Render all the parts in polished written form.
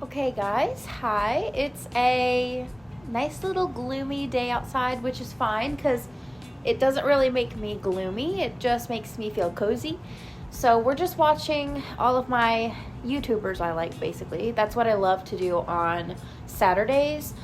Okay, guys, hi. It's a nice little gloomy day outside, which is fine because it doesn't really make me gloomy. It just makes me feel cozy. So, we're just watching all of my YouTubers I like, basically. That's what I love to do on Saturdays.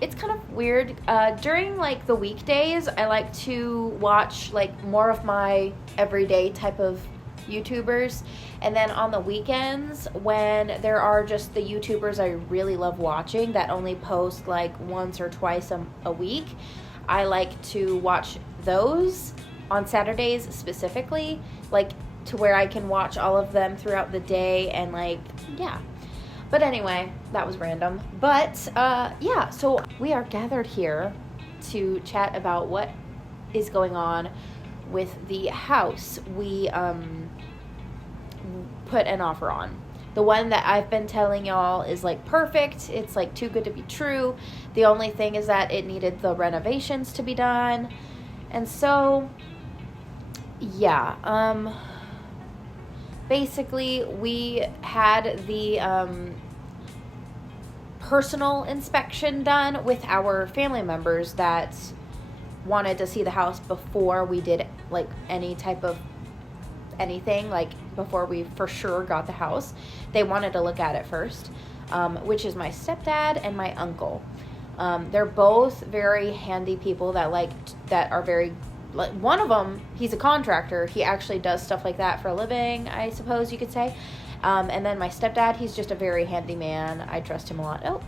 It's kind of weird. During like the weekdays, I like to watch like more of my everyday type of YouTubers. And then on the weekends, when there are just the YouTubers I really love watching that only post like once or twice a week, I like to watch those on Saturdays specifically, like to where I can watch all of them throughout the day and like, yeah. But anyway, that was random. But yeah, so we are gathered here to chat about what is going on with the house we put an offer on. The one that I've been telling y'all is like perfect. It's like too good to be true. The only thing is that it needed the renovations to be done. And so yeah, basically we had the personal inspection done with our family members that wanted to see the house before we did like any type of anything, like before we for sure got the house. They wanted to look at it first, which is my stepdad and my uncle. They're both very handy people that are very like, one of them, he's a contractor. He actually does stuff like that for a living, I suppose you could say. And then my stepdad, he's just a very handy man. I trust him a lot. Oh.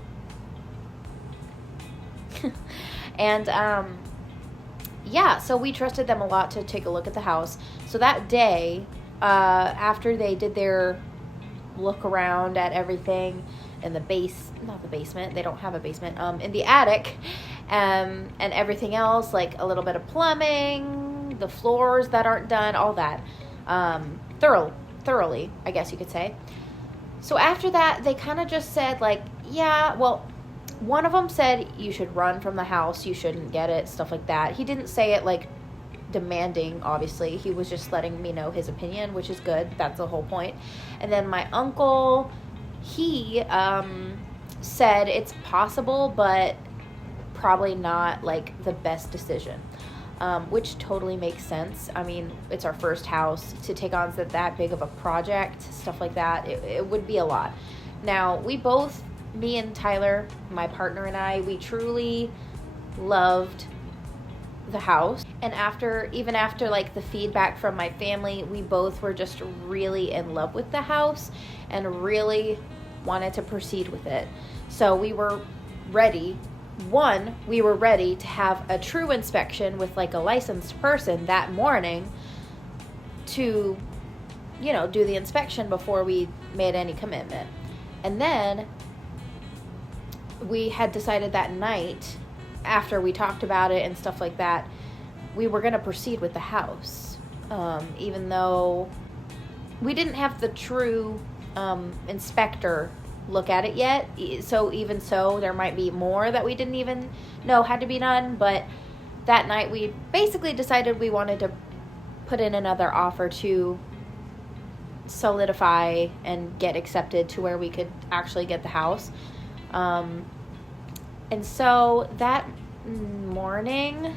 And yeah, so we trusted them a lot to take a look at the house. So that day, after they did their look around at everything in the not the basement, they don't have a basement, in the attic, and everything else, like a little bit of plumbing, the floors that aren't done, all that, thoroughly, I guess you could say. So after that, they kind of just said like, yeah, well, one of them said you should run from the house, you shouldn't get it, stuff like that. He didn't say it like demanding, obviously. He was just letting me know his opinion, which is good. That's the whole point. And then my uncle, he said it's possible, but probably not like the best decision, which totally makes sense. I mean, it's our first house. To take on that big of a project, stuff like that, it would be a lot. Now, me and Tyler, my partner and I, we truly loved the house. And even after like the feedback from my family, we both were just really in love with the house and really wanted to proceed with it. So we were ready. We were ready to have a true inspection with like a licensed person that morning to, do the inspection before we made any commitment. And then we had decided that night, after we talked about it and stuff like that, we were going to proceed with the house, even though we didn't have the true inspector look at it yet. So even so, there might be more that we didn't even know had to be done. But that night, we basically decided we wanted to put in another offer to solidify and get accepted to where we could actually get the house. And so that morning,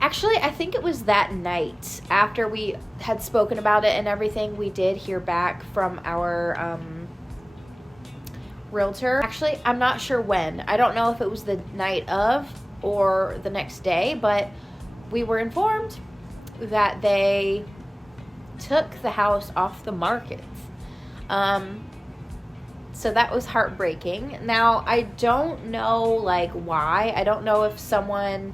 actually, I think it was that night after we had spoken about it and everything, we did hear back from our realtor. Actually, I'm not sure when. I don't know if it was the night of or the next day, but we were informed that they took the house off the market. So that was heartbreaking. Now, I don't know, like, why. I don't know if someone,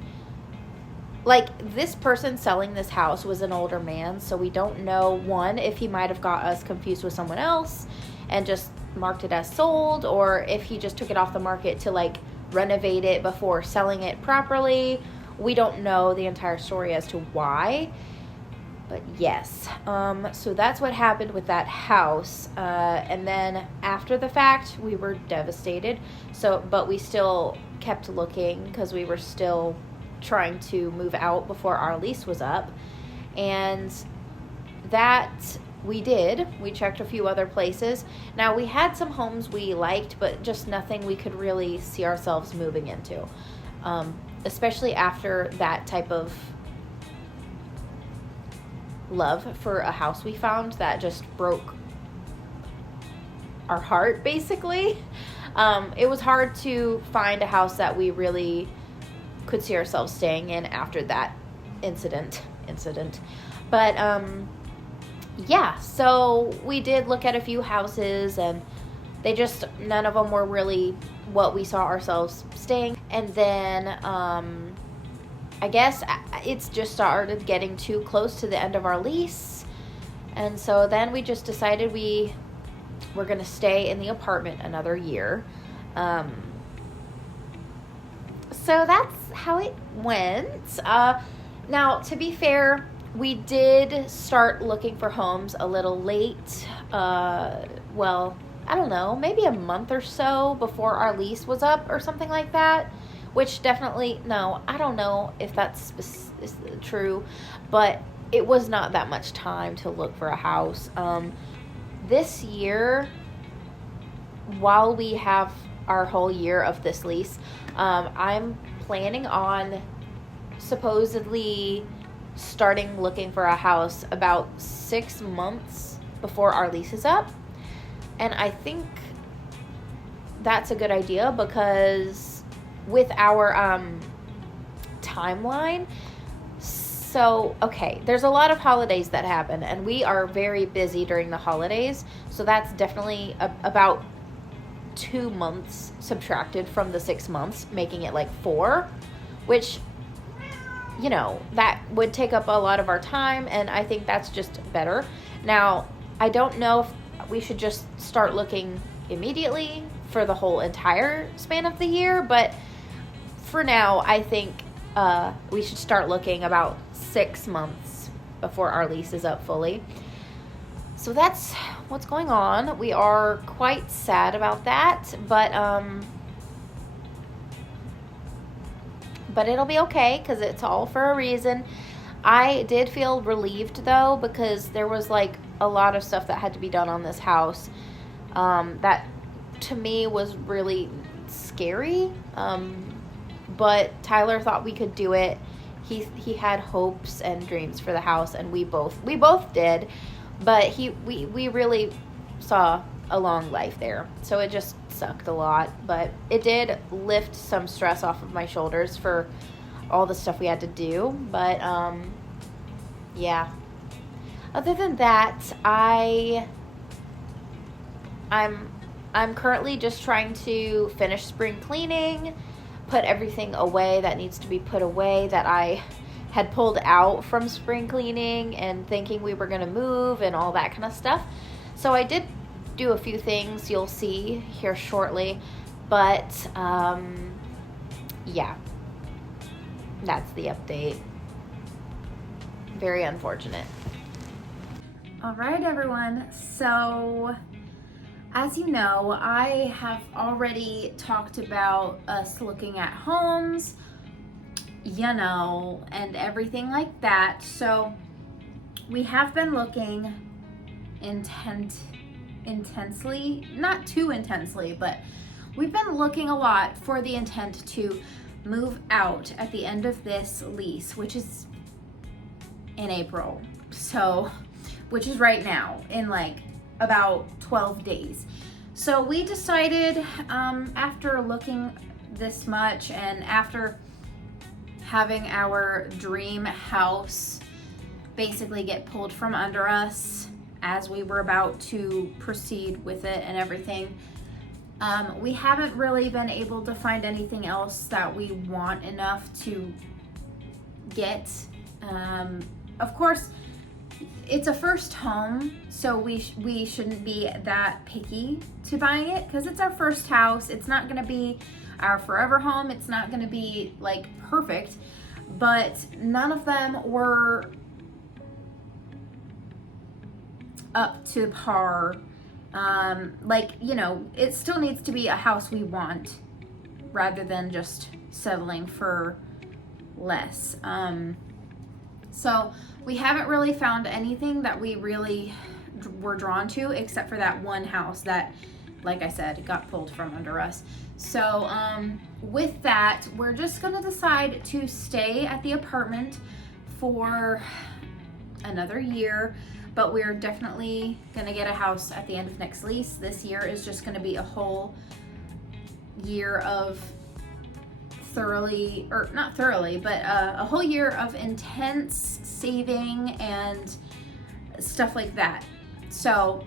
like, this person selling this house was an older man, so we don't know, one, if he might have got us confused with someone else and just marked it as sold, or if he just took it off the market to, like, renovate it before selling it properly. We don't know the entire story as to why. But yes, so that's what happened with that house. And then after the fact, we were devastated. But we still kept looking because we were still trying to move out before our lease was up. And that we did. We checked a few other places. Now, we had some homes we liked, but just nothing we could really see ourselves moving into. Especially after that type of love for a house we found that just broke our heart, basically. It was hard to find a house that we really could see ourselves staying in after that incident. But yeah, so we did look at a few houses, and none of them were really what we saw ourselves staying. And then I guess it's just started getting too close to the end of our lease, and so then we just decided we were going to stay in the apartment another year. So that's how it went. Now, to be fair, we did start looking for homes a little late. Well, I don't know, maybe a month or so before our lease was up or something like that. Which definitely, no, I don't know if that's true, but it was not that much time to look for a house. This year, while we have our whole year of this lease, I'm planning on supposedly starting looking for a house about 6 months before our lease is up. And I think that's a good idea because with our timeline, so, okay, there's a lot of holidays that happen, and we are very busy during the holidays, so that's definitely about 2 months subtracted from the 6 months, making it like 4, which, you know, that would take up a lot of our time, and I think that's just better. Now, I don't know if we should just start looking immediately for the whole entire span of the year, but for now, I think we should start looking about 6 months before our lease is up fully. So that's what's going on. We are quite sad about that, but it'll be okay because it's all for a reason. I did feel relieved though because there was like a lot of stuff that had to be done on this house that to me was really scary. But Tyler thought we could do it. He had hopes and dreams for the house, and we both did. But we really saw a long life there, so it just sucked a lot. But it did lift some stress off of my shoulders for all the stuff we had to do. But yeah. Other than that, I'm currently just trying to finish spring cleaning, put everything away that needs to be put away that I had pulled out from spring cleaning and thinking we were going to move and all that kind of stuff. So I did do a few things you'll see here shortly, but yeah, that's the update. Very unfortunate. All right, everyone. So as you know, I have already talked about us looking at homes, you know, and everything like that. So we have been looking intensely, not too intensely, but we've been looking a lot for the intent to move out at the end of this lease, which is in April. So, which is right now in like about 12 days. So we decided after looking this much and after having our dream house basically get pulled from under us as we were about to proceed with it and everything, we haven't really been able to find anything else that we want enough to get. Of course, it's a first home, so we shouldn't be that picky to buying it because it's our first house. It's not going to be our forever home. It's not going to be like perfect, but none of them were up to par. Like, you know, it still needs to be a house we want rather than just settling for less. So we haven't really found anything that we really were drawn to, except for that one house that, like I said, got pulled from under us. So with that, we're just gonna decide to stay at the apartment for another year, but we're definitely gonna get a house at the end of next lease. This year is just gonna be a whole year of a whole year of intense saving and stuff like that. So,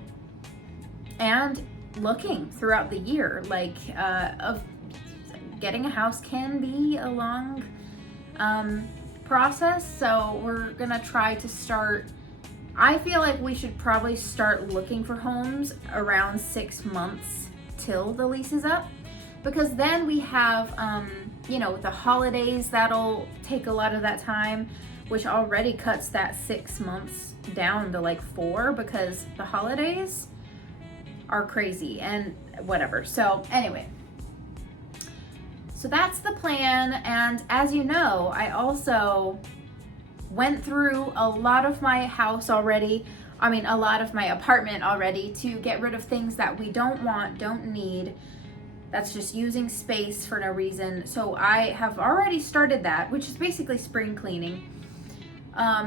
and looking throughout the year, like of getting a house can be a long process. So we're gonna try to start, I feel like we should probably start looking for homes around 6 months till the lease is up, because then we have you know, with the holidays, that'll take a lot of that time, which already cuts that 6 months down to like 4, because the holidays are crazy and whatever. So anyway, so that's the plan. And as you know, I also went through a lot of my house already, a lot of my apartment already, to get rid of things that we don't want, don't need. That's just using space for no reason. So I have already started that, which is basically spring cleaning.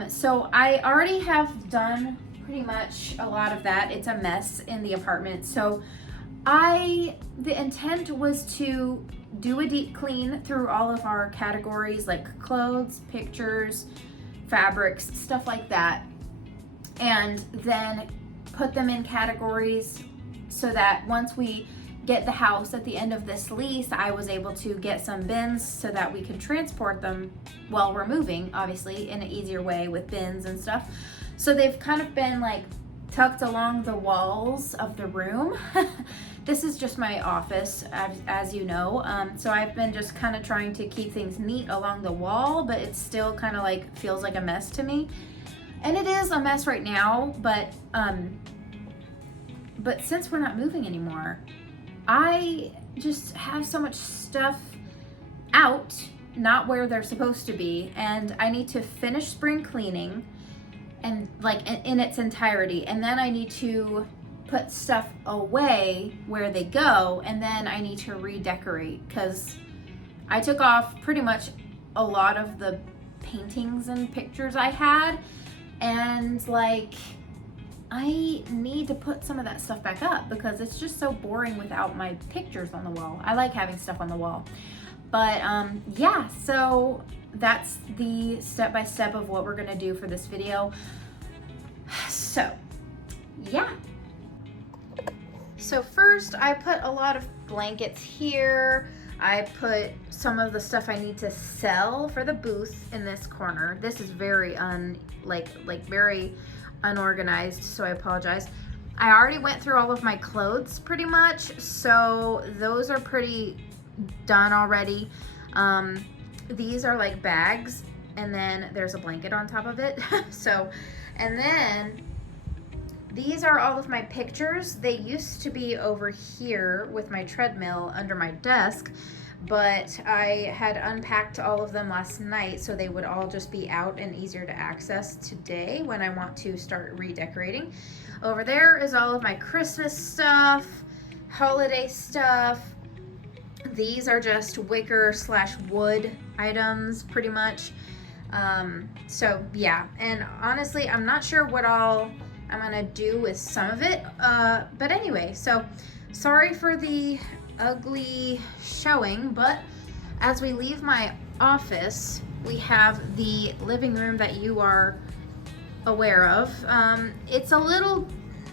So I already have done pretty much a lot of that. It's a mess in the apartment. So the intent was to do a deep clean through all of our categories, like clothes, pictures, fabrics, stuff like that. And then put them in categories so that once we get the house at the end of this lease, I was able to get some bins so that we could transport them while we're moving, obviously in an easier way with bins and stuff. So they've kind of been like tucked along the walls of the room. This is just my office, as you know. So I've been just kind of trying to keep things neat along the wall, but it still kind of like feels like a mess to me. And it is a mess right now, but since we're not moving anymore, I just have so much stuff out, not where they're supposed to be, and I need to finish spring cleaning and like in its entirety, and then I need to put stuff away where they go, and then I need to redecorate, because I took off pretty much a lot of the paintings and pictures I had, and like I need to put some of that stuff back up because it's just so boring without my pictures on the wall. I like having stuff on the wall. But yeah, so that's the step-by-step of what we're gonna do for this video. So yeah. So first I put a lot of blankets here. I put some of the stuff I need to sell for the booth in this corner. This is very very unorganized, so I apologize. I already went through all of my clothes pretty much, so those are pretty done already. These are like bags, and then there's a blanket on top of it. So, and then these are all of my pictures. They used to be over here with my treadmill under my desk, but I had unpacked all of them last night, so they would all just be out and easier to access today when I want to start redecorating. Over there is all of my Christmas stuff, holiday stuff. These are just wicker / wood items, pretty much. So yeah, and honestly, I'm not sure what all I'm gonna do with some of it. But anyway, so sorry for the ugly showing, but as we leave my office, we have the living room that you are aware of. It's a little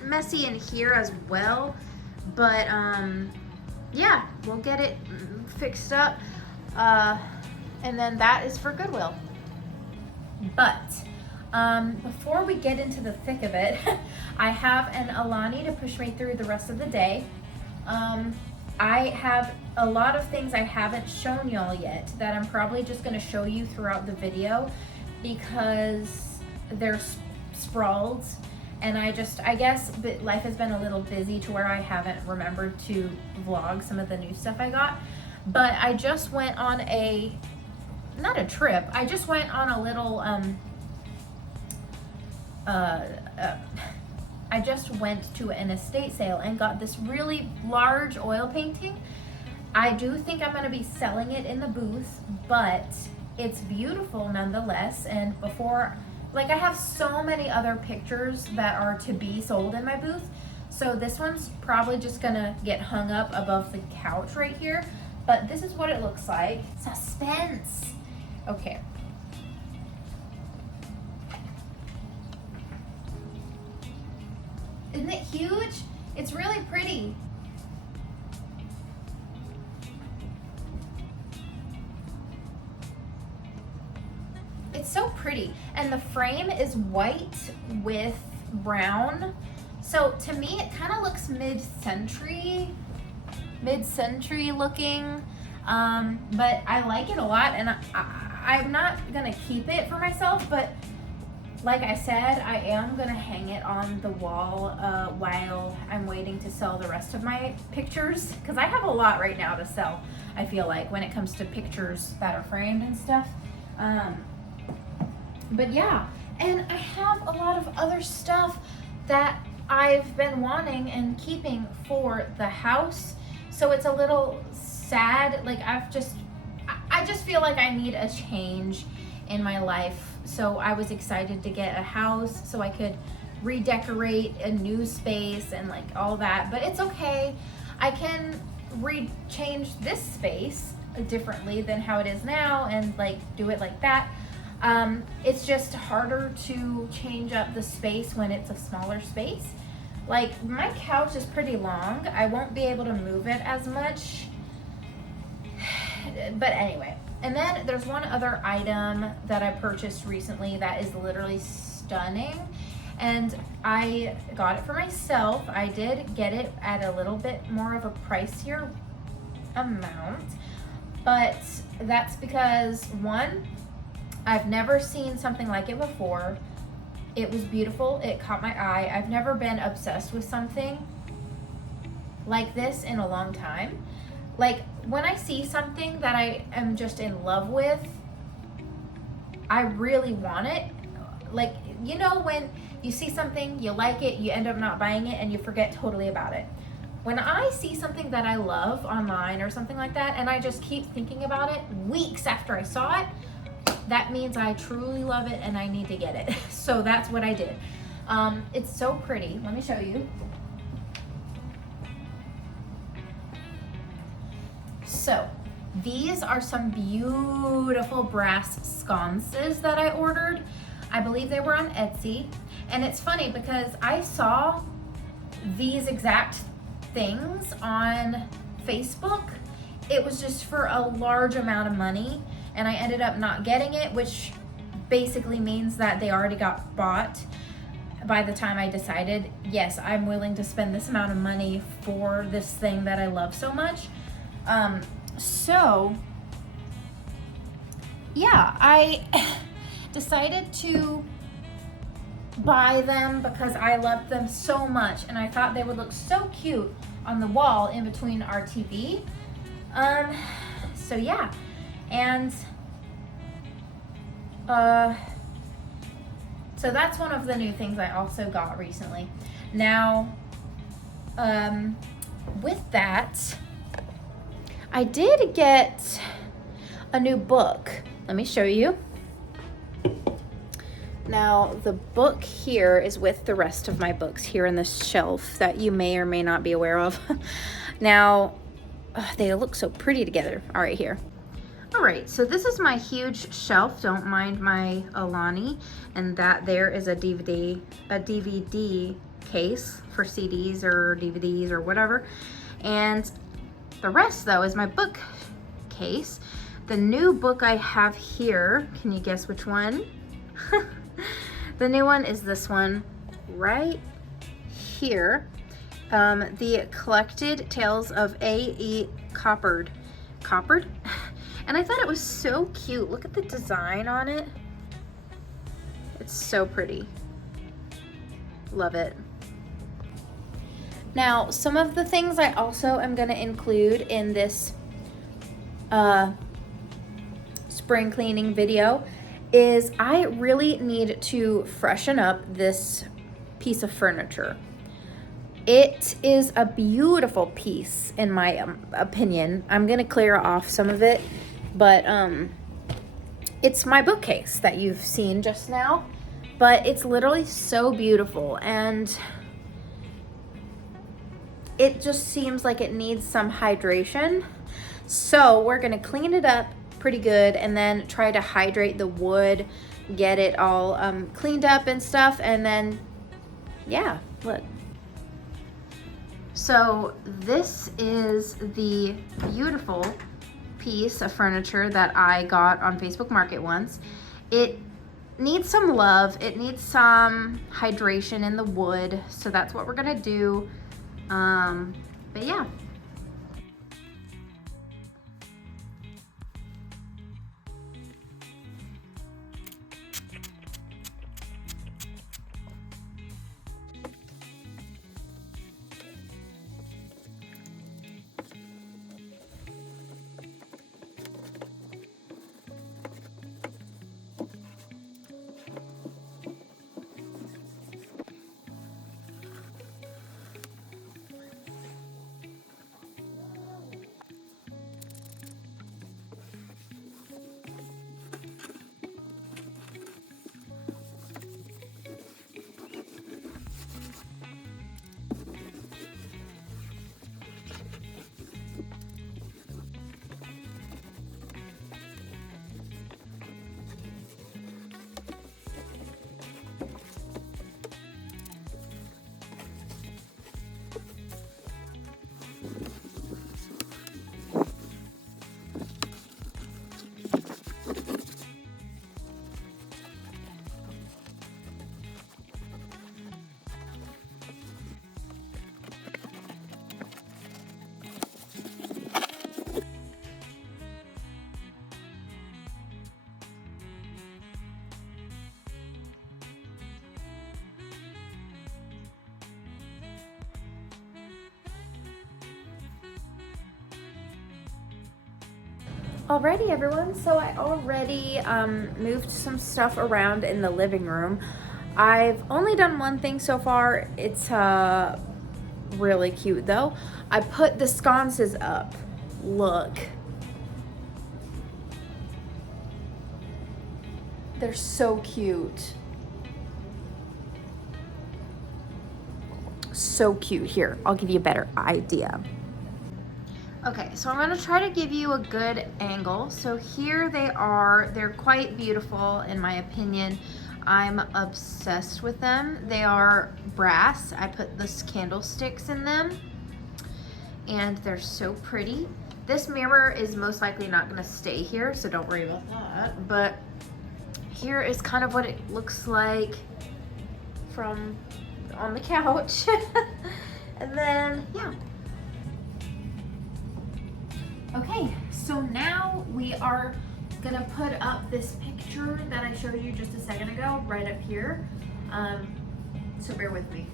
messy in here as well, but yeah, we'll get it fixed up, and then that is for Goodwill. But before we get into the thick of it, I have an Alani to push me through the rest of the day. I have a lot of things I haven't shown y'all yet that I'm probably just going to show you throughout the video because they're sprawled, and I guess life has been a little busy to where I haven't remembered to vlog some of the new stuff I got. But I just went on not a trip, I just went on a little I just went to an estate sale and got this really large oil painting. I do think I'm gonna be selling it in the booth, but it's beautiful nonetheless. And before, like, I have so many other pictures that are to be sold in my booth. So this one's probably just gonna get hung up above the couch right here. But this is what it looks like. Suspense. Okay. Isn't it huge? It's really pretty. It's so pretty. And the frame is white with brown. So to me, it kind of looks mid-century looking. But I like it a lot, and I'm not gonna keep it for myself, but like I said, I am gonna hang it on the wall while I'm waiting to sell the rest of my pictures, because I have a lot right now to sell, I feel like, when it comes to pictures that are framed and stuff. But yeah, and I have a lot of other stuff that I've been wanting and keeping for the house. So it's a little sad. Like, I just feel like I need a change in my life. So I was excited to get a house so I could redecorate a new space and like all that. But it's okay. I can change this space differently than how it is now and like do it like that. It's just harder to change up the space when it's a smaller space. Like, my couch is pretty long. I won't be able to move it as much. But anyway, and then there's one other item that I purchased recently that is literally stunning. And I got it for myself. I did get it at a little bit more of a pricier amount. But that's because, one, I've never seen something like it before. It was beautiful. It caught my eye. I've never been obsessed with something like this in a long time. Like, when I see something that I am just in love with, I really want it. Like, you know, when you see something, you like it, you end up not buying it, and you forget totally about it. When I see something that I love online or something like that, and I just keep thinking about it weeks after I saw it, that means I truly love it and I need to get it. So that's what I did. It's so pretty. Let me show you. So these are some beautiful brass sconces that I ordered. I believe they were on Etsy. And it's funny because I saw these exact things on Facebook. It was just for a large amount of money, and I ended up not getting it, which basically means that they already got bought by the time I decided, yes, I'm willing to spend this amount of money for this thing that I love so much. So yeah, I decided to buy them because I loved them so much, and I thought they would look so cute on the wall in between our TV. So yeah, and so that's one of the new things I also got recently. Now, with that, I did get a new book. Let me show you. Now, the book here is with the rest of my books here in this shelf that you may or may not be aware of. Now, they look so pretty together. All right, here. All right, so this is my huge shelf. Don't mind my Alani. And that there is a DVD case for CDs or DVDs or whatever. And the rest, though, is my book case. The new book I have here, can you guess which one? The new one is this one right here. The Collected Tales of A.E. Coppard. And I thought it was so cute. Look at the design on it. It's so pretty. Love it. Now, some of the things I also am going to include in this spring cleaning video is I really need to freshen up this piece of furniture. It is a beautiful piece in my opinion. I'm gonna clear off some of it, but it's my bookcase that you've seen just now, but it's literally so beautiful, and it just seems like it needs some hydration. So we're gonna clean it up pretty good and then try to hydrate the wood, get it all cleaned up and stuff, and then yeah, look. So this is the beautiful piece of furniture that I got on Facebook Market once. It needs some love, it needs some hydration in the wood, so that's what we're gonna do. But yeah. Alrighty everyone, so I already moved some stuff around in the living room. I've only done one thing so far. It's really cute though. I put the sconces up. Look. They're so cute. So cute. Here, I'll give you a better idea. Okay, so I'm gonna try to give you a good angle. So here they are. They're quite beautiful in my opinion. I'm obsessed with them. They are brass. I put the candlesticks in them and they're so pretty. This mirror is most likely not gonna stay here, so don't worry about that. But here is kind of what it looks like from on the couch. And then, yeah. Okay, so now we are gonna put up this picture that I showed you just a second ago, right up here. So bear with me.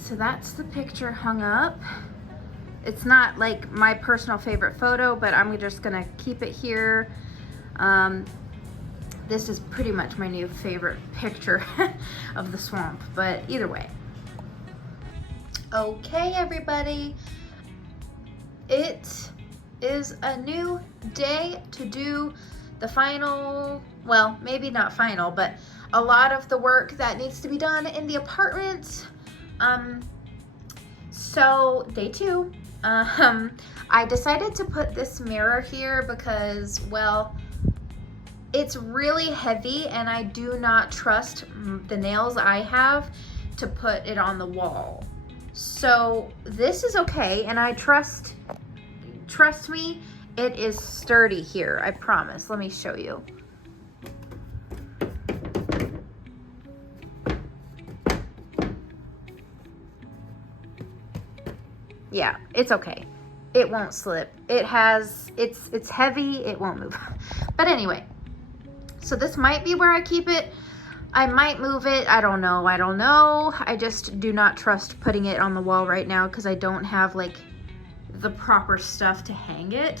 So that's the picture hung up. It's not like my personal favorite photo, but I'm just gonna keep it here. This is pretty much my new favorite picture of the swamp, but either way. Okay, everybody. It is a new day to do the final, well, maybe not final, but a lot of the work that needs to be done in the apartment. So day 2, I decided to put this mirror here because, well, it's really heavy and I do not trust the nails I have to put it on the wall. So this is okay, and I trust me, it is sturdy here, I promise. Let me show you. Yeah, it's okay. It won't slip. It's heavy, it won't move. But anyway, so this might be where I keep it. I might move it, I don't know. I just do not trust putting it on the wall right now because I don't have like the proper stuff to hang it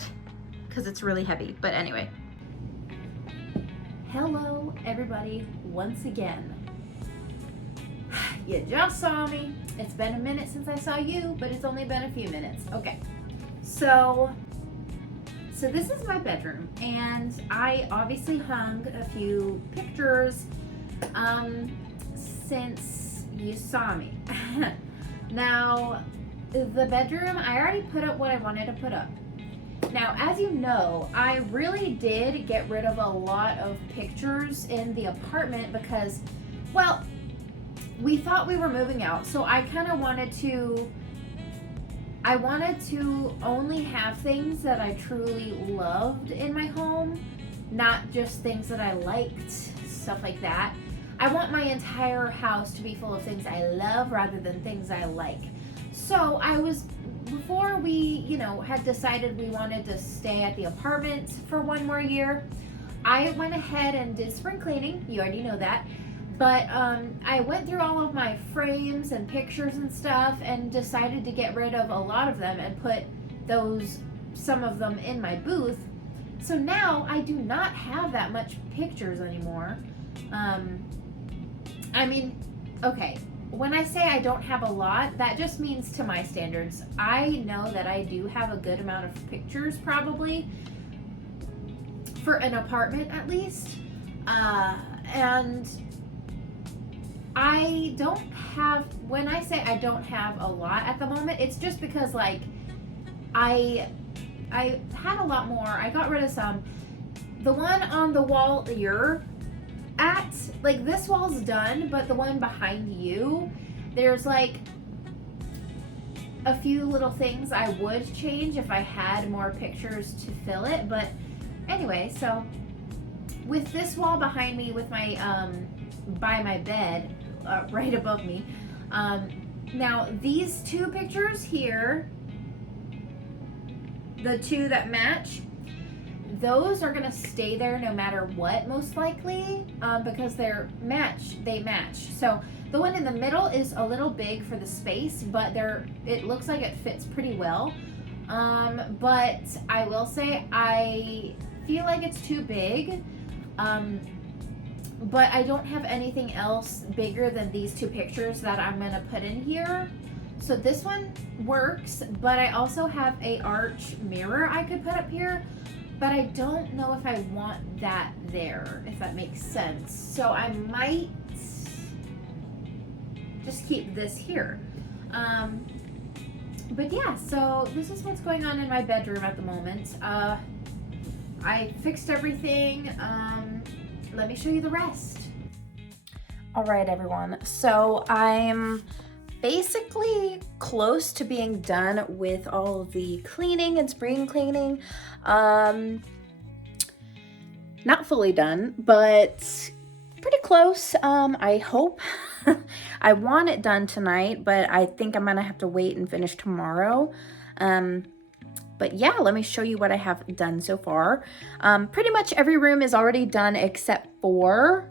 because it's really heavy. But anyway. Hello, everybody, once again. You just saw me. It's been a minute since I saw you, but it's only been a few minutes. Okay, so this is my bedroom, and I obviously hung a few pictures since you saw me. Now, the bedroom, I already put up what I wanted to put up. Now, as you know, I really did get rid of a lot of pictures in the apartment because, well, we thought we were moving out, so I kind of wanted to only have things that I truly loved in my home, not just things that I liked, stuff like that. I want my entire house to be full of things I love rather than things I like. So before we, had decided we wanted to stay at the apartment for one more year, I went ahead and did spring cleaning. You already know that. But I went through all of my frames and pictures and stuff and decided to get rid of a lot of them and put some of them in my booth. So now I do not have that much pictures anymore. Okay, when I say I don't have a lot, that just means to my standards. I know that I do have a good amount of pictures probably for an apartment at least. And I don't have, when I say I don't have a lot at the moment, it's just because like I had a lot more. I got rid of some. The one on the wall you're at, like this wall's done, but the one behind you, there's like a few little things I would change if I had more pictures to fill it. But anyway, so with this wall behind me with my by my bed, right above me, now these two pictures here, the two that match, those are gonna stay there no matter what, most likely, because they match. So the one in the middle is a little big for the space, but it looks like it fits pretty well. But I will say I feel like it's too big. But I don't have anything else bigger than these two pictures that I'm gonna put in here. So this one works, but I also have a arch mirror I could put up here, but I don't know if I want that there, if that makes sense. So I might just keep this here. But yeah, so this is what's going on in my bedroom at the moment. I fixed everything. Let me show you the rest. All right, everyone. So I'm basically close to being done with all of the cleaning and spring cleaning. Not fully done, but pretty close. I hope. I want it done tonight, but I think I'm gonna have to wait and finish tomorrow. But yeah, let me show you what I have done so far. Pretty much every room is already done except for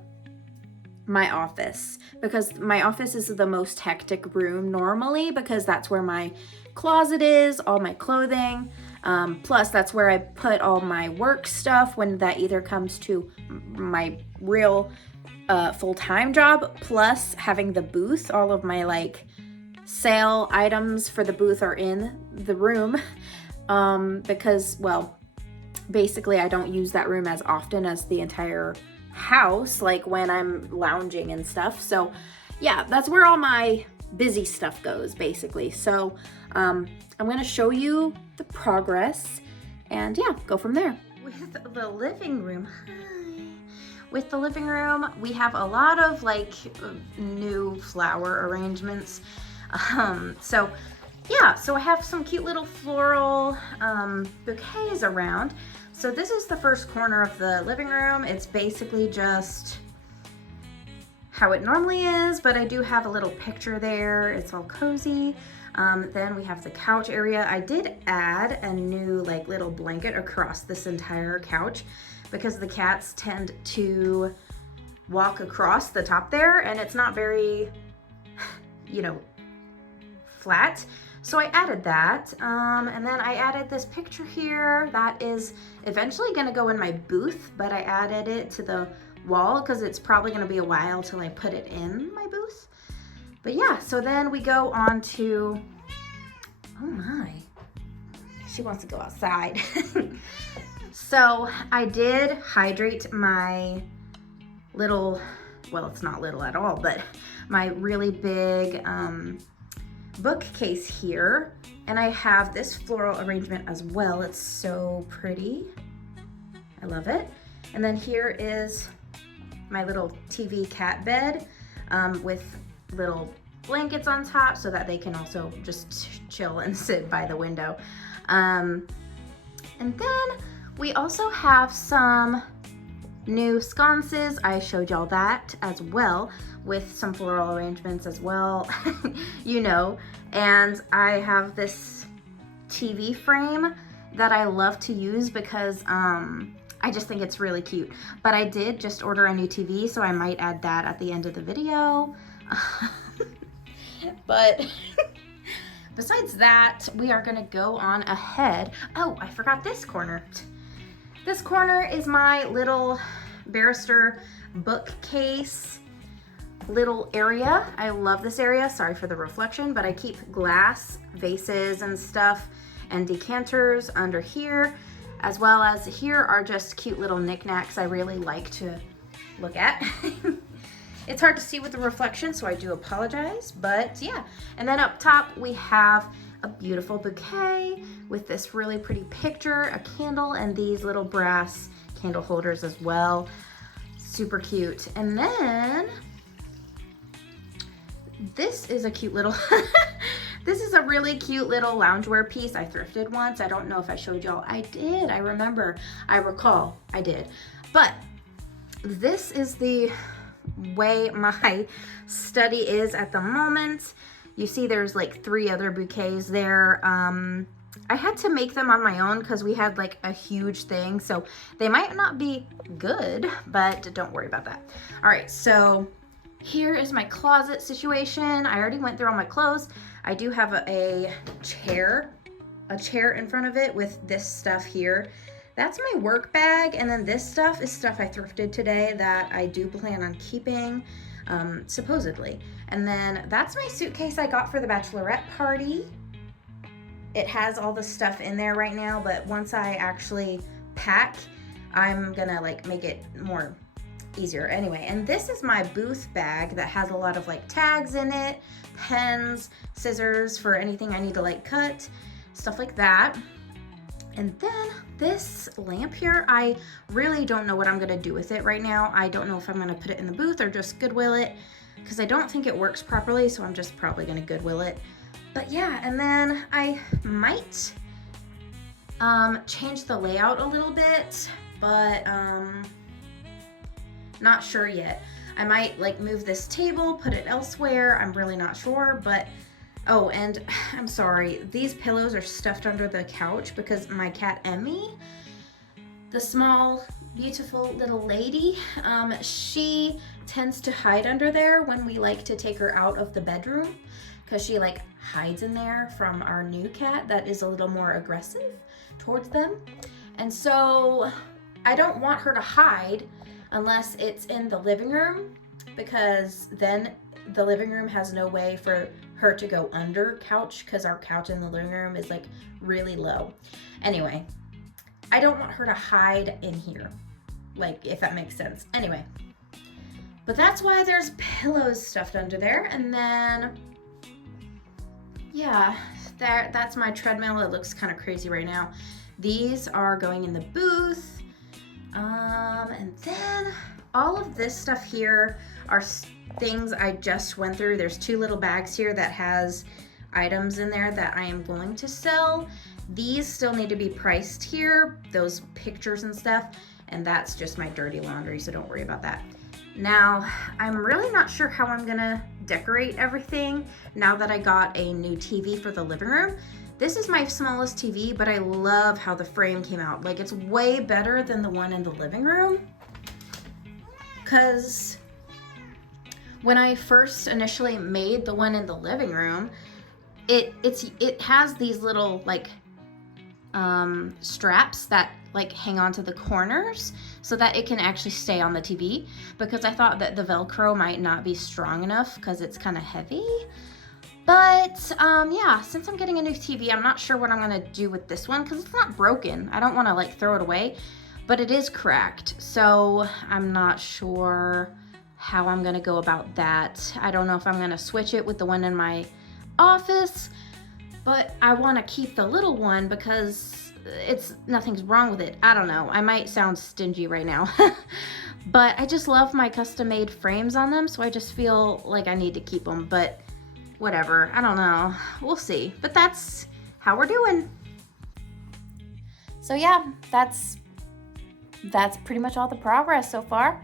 my office, because my office is the most hectic room normally, because that's where my closet is, all my clothing. Plus that's where I put all my work stuff when that either comes to my real full-time job, plus having the booth. All of my like sale items for the booth are in the room. Because, well, basically I don't use that room as often as the entire house, like when I'm lounging and stuff. So yeah, that's where all my busy stuff goes, basically. So I'm gonna show you the progress and yeah, go from there. With the living room, with the living room, we have a lot of like new flower arrangements. So yeah, so I have some cute little floral bouquets around. So this is the first corner of the living room. It's basically just how it normally is, but I do have a little picture there. It's all cozy. Then we have the couch area. I did add a new like little blanket across this entire couch because the cats tend to walk across the top there and it's not very, you know, flat. So I added that. And then I added this picture here that is eventually gonna go in my booth, but I added it to the wall because it's probably gonna be a while till I put it in my booth. But yeah, so then we go on to, oh my, she wants to go outside. So I did hydrate my little, well, it's not little at all, but my really big bookcase here. And I have this floral arrangement as well. It's so pretty. I love it. And then here is my little TV cat bed with little blankets on top so that they can also just chill and sit by the window. And then we also have some new sconces. I showed y'all that as well with some floral arrangements as well, you know. And I have this TV frame that I love to use because I just think it's really cute. But I did just order a new TV, so I might add that at the end of the video. But besides that, we are gonna go on ahead. Oh, I forgot this corner. This corner is my little Barrister bookcase little area. I love this area. Sorry for the reflection, but I keep glass vases and stuff and decanters under here, as well as here are just cute little knickknacks I really like to look at. It's hard to see with the reflection, so I do apologize, but yeah. And then up top we have a beautiful bouquet with this really pretty picture, a candle, and these little brass candle holders as well. Super cute. And then this is a cute little this is a really cute little loungewear piece I thrifted once. I don't know if I showed y'all. I did. I remember. I recall. I did. But this is the way my study is at the moment. You see there's like 3 other bouquets there. I had to make them on my own because we had like a huge thing, so they might not be good, but don't worry about that. All right, so here is my closet situation. I already went through all my clothes. I do have a chair in front of it with this stuff here. That's my work bag, and then this stuff is stuff I thrifted today that I do plan on keeping, supposedly. And then that's my suitcase I got for the bachelorette party. It has all the stuff in there right now, but once I actually pack, I'm gonna like make it more easier. Anyway, and this is my booth bag that has a lot of like tags in it, pens, scissors for anything I need to like cut, stuff like that. And then this lamp here, I really don't know what I'm gonna do with it right now. I don't know if I'm gonna put it in the booth or just Goodwill it, because I don't think it works properly, so I'm just probably gonna Goodwill it. But yeah, and then I might change the layout a little bit, but not sure yet. I might like move this table, put it elsewhere. I'm really not sure, but oh, and I'm sorry, these pillows are stuffed under the couch because my cat Emmy, the small, beautiful little lady, she tends to hide under there when we like to take her out of the bedroom, because she like hides in there from our new cat that is a little more aggressive towards them. And so I don't want her to hide unless it's in the living room, because then the living room has no way for her to go under couch, because our couch in the living room is like really low. Anyway, I don't want her to hide in here, like, if that makes sense. Anyway, but that's why there's pillows stuffed under there. And then yeah, that's my treadmill. It looks kind of crazy right now. These are going in the booth. And then all of this stuff here are things I just went through. There's 2 little bags here that has items in there that I am going to sell. These still need to be priced here, those pictures and stuff, and that's just my dirty laundry, so don't worry about that. Now, I'm really not sure how I'm gonna decorate everything now that I got a new TV for the living room. This is my smallest TV, but I love how the frame came out. Like, it's way better than the one in the living room. Because when I first initially made the one in the living room, it has these little like straps that like hang onto the corners so that it can actually stay on the TV, because I thought that the Velcro might not be strong enough because it's kind of heavy. But yeah, since I'm getting a new TV, I'm not sure what I'm gonna do with this one because it's not broken. I don't want to like throw it away, but it is cracked, so I'm not sure how I'm gonna go about that. I don't know if I'm gonna switch it with the one in my office, but I want to keep the little one because nothing's wrong with it. I don't know. I might sound stingy right now, but I just love my custom made frames on them, so I just feel like I need to keep them, but whatever. I don't know. We'll see. But that's how we're doing. So yeah, that's pretty much all the progress so far.